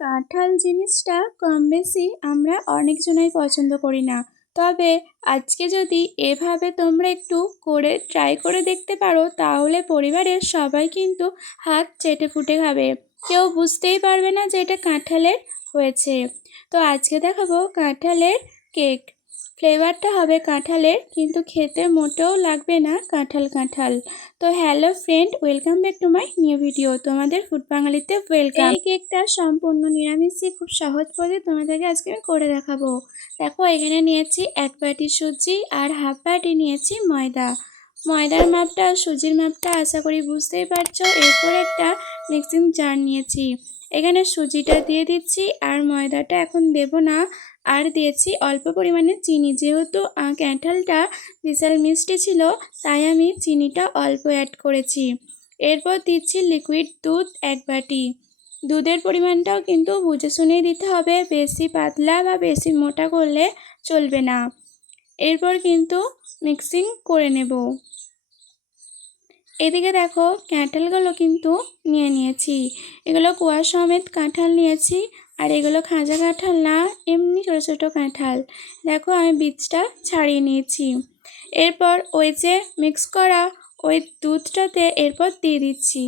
কাঁঠাল জিনিসটা কম বেশি আমরা অনেকজনাই পছন্দ করি না। তবে আজকে যদি এভাবে তোমরা একটু করে ট্রাই করে দেখতে পারো, তাহলে পরিবারের সবাই কিন্তু হাত চেটে ফুটে খাবে। কেউ বুঝতেই পারবে না যে এটা কাঁঠালের হয়েছে। তো আজকে দেখাবো কাঁঠালের কেক ফ্লেভারটা হবে কাঁঠালের, কিন্তু খেতে মোটেও লাগবে না কাঁঠাল কাঁঠাল। তো hello friend, welcome back to my new video. তোমাদের ফুড বাঙালিতে ওয়েলকাম। এই কেকটা সম্পূর্ণ নিরামিষই, খুব সহজ পদে তোমাদেরকে আজকে আমি করে দেখাবো। দেখো, এখানে নিয়েছি এক বাটি সুজি আর হাফ বাটি নিয়েছি ময়দা। ময়দার মাপটা, সুজির মাপটা আশা করি বুঝতেই পারছ। এরপর একটা মিক্সিং জার নিয়েছি। এখানে সুজিটা দিয়ে দিচ্ছি আর ময়দাটা এখন দেব না। আর দিয়েছি অল্প পরিমাণে চিনি। যেহেতু ক্যাঁঠালটা বিশাল মিষ্টি ছিল, তাই আমি চিনিটা অল্প অ্যাড করেছি। এরপর দিচ্ছি লিকুইড দুধ এক বাটি। দুধের পরিমাণটাও কিন্তু বুঝে শুনেই দিতে হবে, বেশি পাতলা বা বেশি মোটা করলে চলবে না। এরপর কিন্তু মিক্সিং করে নেব। এদিকে দেখো ক্যাঁঠালগুলো কিন্তু নিয়ে নিয়েছি। এগুলো কুয়া সমেত কাঁঠাল নিয়েছি। আর এগুলো খাঁজা কাঁঠাল না, এমনি ছোটো ছোটো কাঁঠাল। দেখো আমি বীজটা ছাড়িয়ে নিয়েছি। এরপর ওই যে মিক্স করা ওই দুধটাতে এরপর দিয়ে দিচ্ছি।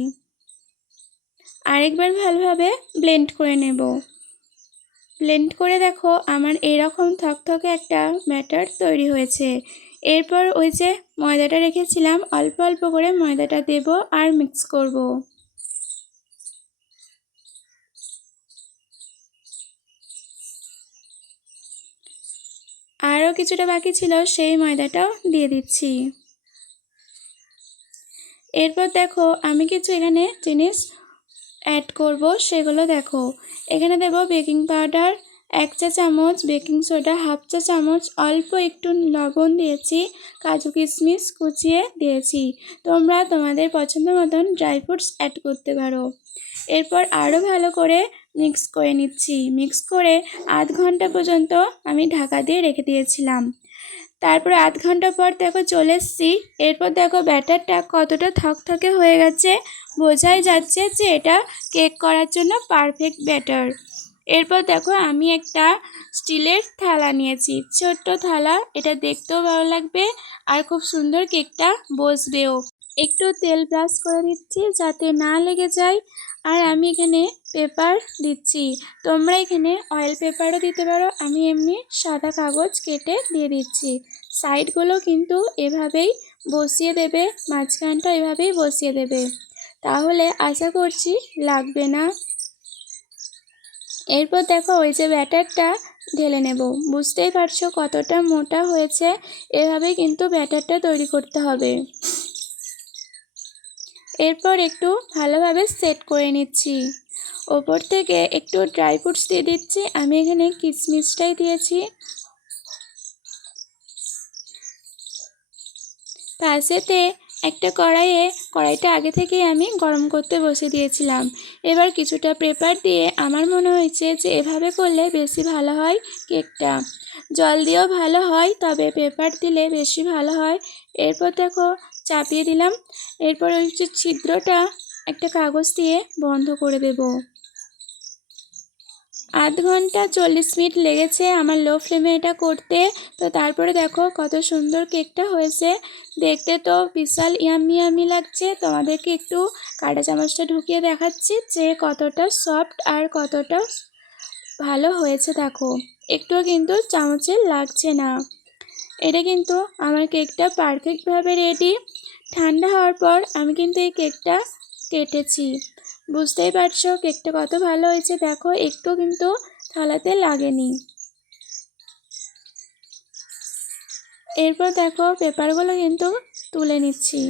আরেকবার ভালোভাবে ব্লেন্ড করে নেব। ব্লেন্ড করে দেখো আমার এরকম থকথকে একটা ব্যাটার তৈরি হয়েছে। এরপর ওই যে ময়দাটা রেখেছিলাম, অল্প অল্প করে ময়দাটা দেব আর মিক্স করব। আরও কিছুটা বাকি ছিল, সেই ময়দাটাও দিয়ে দিচ্ছি। এরপর দেখো, আমি কিছু এখানে জিনিস অ্যাড করব, সেগুলো দেখো। এখানে দেব বেকিং পাউডার এক চা চামচ বেকিং সোডা হাফ চা চামচ অল্প একটু লবণ দিয়েছি, কাজু কিশমিশ কুচিয়ে দিয়েছি। তোমরা তোমাদের পছন্দ মতন ড্রাই ফ্রুটস অ্যাড করতে পারো। এরপর আরও ভালো করে মিক্স করে নিচ্ছি। মিক্স করে আধ ঘণ্টা পর্যন্ত আমি ঢাকা দিয়ে রেখে দিয়েছিলাম। তারপরে আধ ঘণ্টা পর দেখো চলে এসছি। এরপর দেখো ব্যাটারটা কতটা থকথকে হয়ে গেছে। বোঝাই যাচ্ছে যে এটা কেক করার জন্য পারফেক্ট ব্যাটার এরপর দেখো আমি একটা স্টিলের থালা নিয়েছি। ছোট্ট থালা, এটা দেখতেও ভালো লাগবে আর খুব সুন্দর কেকটা বসবেও। একটু তেল ব্রাশ করে দিচ্ছি যাতে না লেগে যায়। আর আমি এখানে পেপার দিচ্ছি। তোমরা এখানে অয়েল পেপারও দিতে পারো। আমি এমনি সাদা কাগজ কেটে দিয়ে দিচ্ছি। সাইডগুলো কিন্তু এভাবেই বসিয়ে দেবে। মাঝখানটা এভাবেই বসিয়ে দেবে। তাহলে আশা করছি লাগবে না। এরপর দেখো ওই যে ব্যাটারটা ঢেলে নেব। বুঝতেই পারছ কতটা মোটা হয়েছে। এভাবে কিন্তু ব্যাটারটা তৈরি করতে হবে। এরপর একটু ভালোভাবে সেট করে নিচ্ছি। ওপর থেকে একটু ড্রাই ফ্রুটস দিয়ে দিচ্ছি। আমি এখানে কিশমিশটাই দিয়েছি। পাশেতে একটা কড়াইয়ে, কড়াইটা আগে থেকেই আমি গরম করতে বসে দিয়েছিলাম। এবার কিছুটা পেপার দিয়ে আমার মনে হয়েছে যে এভাবে করলে বেশি ভালো হয় কেকটা। জল দিয়েও ভালো হয়, তবে পেপার দিলে বেশি ভালো হয়। এরপর দেখো চাপিয়ে দিলাম। এরপর ওই যে ছিদ্রটা একটা কাগজ দিয়ে বন্ধ করে দেব। আধ ঘণ্টা চল্লিশ মিনিট লেগেছে আমার লো ফ্লেমে এটা করতে। তো তারপরে দেখো কত সুন্দর কেকটা হয়েছে। দেখতে তো বিশাল ইয়ামি ইয়ামি লাগছে। তোমাদেরকে একটু কাটা চামচটা ঢুকিয়ে দেখাচ্ছি যে কতটা সফট আর কতটা ভালো হয়েছে দেখো। একটুও কিন্তু চামচে লাগছে না। এটা কিন্তু আমার কেকটা পারফেক্টভাবে রেডি ঠান্ডা হওয়ার পর আমি কিন্তু এই কেকটা কেটেছি। বুঝতেই পারছ কেকটা কত ভালো হয়েছে। দেখো একটু কিন্তু থালাতে লাগেনি। এরপর দেখো, পেপারগুলো কিন্তু তুলে নিচ্ছি।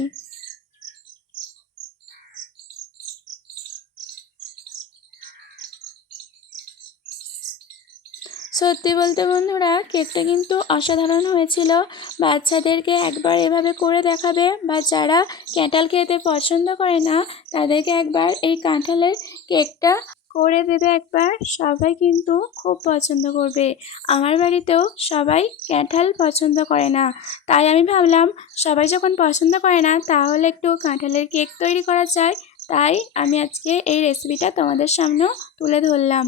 সত্যি বলতে বন্ধুরা, কেকটা কিন্তু অসাধারণ হয়েছিল। বাচ্চাদেরকে একবার এভাবে করে দেখাবে বা যারা ক্যাঁঠাল খেতে পছন্দ করে না, তাদেরকে একবার এই কাঁঠালের কেকটা করে দেবে একবার। সবাই কিন্তু খুব পছন্দ করবে। আমার বাড়িতেও সবাই কাঁঠাল পছন্দ করে না। তাই আমি ভাবলাম, সবাই যখন পছন্দ করে না, তাহলে একটু কাঁঠালের কেক তৈরি করা যায়। তাই আমি আজকে এই রেসিপিটা তোমাদের সামনেও তুলে ধরলাম।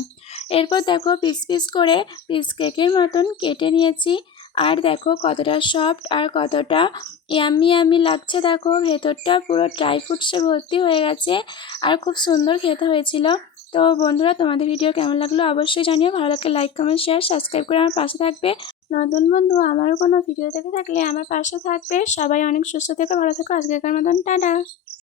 এরপর দেখো পিস পিস করে পিস কেকের মতন কেটে নিয়েছি। আর দেখো কতটা সফট আর কতটা ইয়ামি ইয়ামি লাগছে দেখো। ভেতরটা পুরো ড্রাই ফ্রুটসে ভর্তি হয়ে গেছে আর খুব সুন্দর খেতে হয়েছিল। তো বন্ধুরা, তোমাদের ভিডিও কেমন লাগল অবশ্যই জানিও। ভালো লাগলে লাইক কমেন্ট শেয়ার সাবস্ক্রাইব করে আমার পাশে থাকবে। নতুন বন্ধু আমার কোনো ভিডিও দেখে থাকলে আমার পাশে থাকবে। সবাই অনেক সুস্থ থেকে, ভালো থেকো। আজকের মতন, টাটা।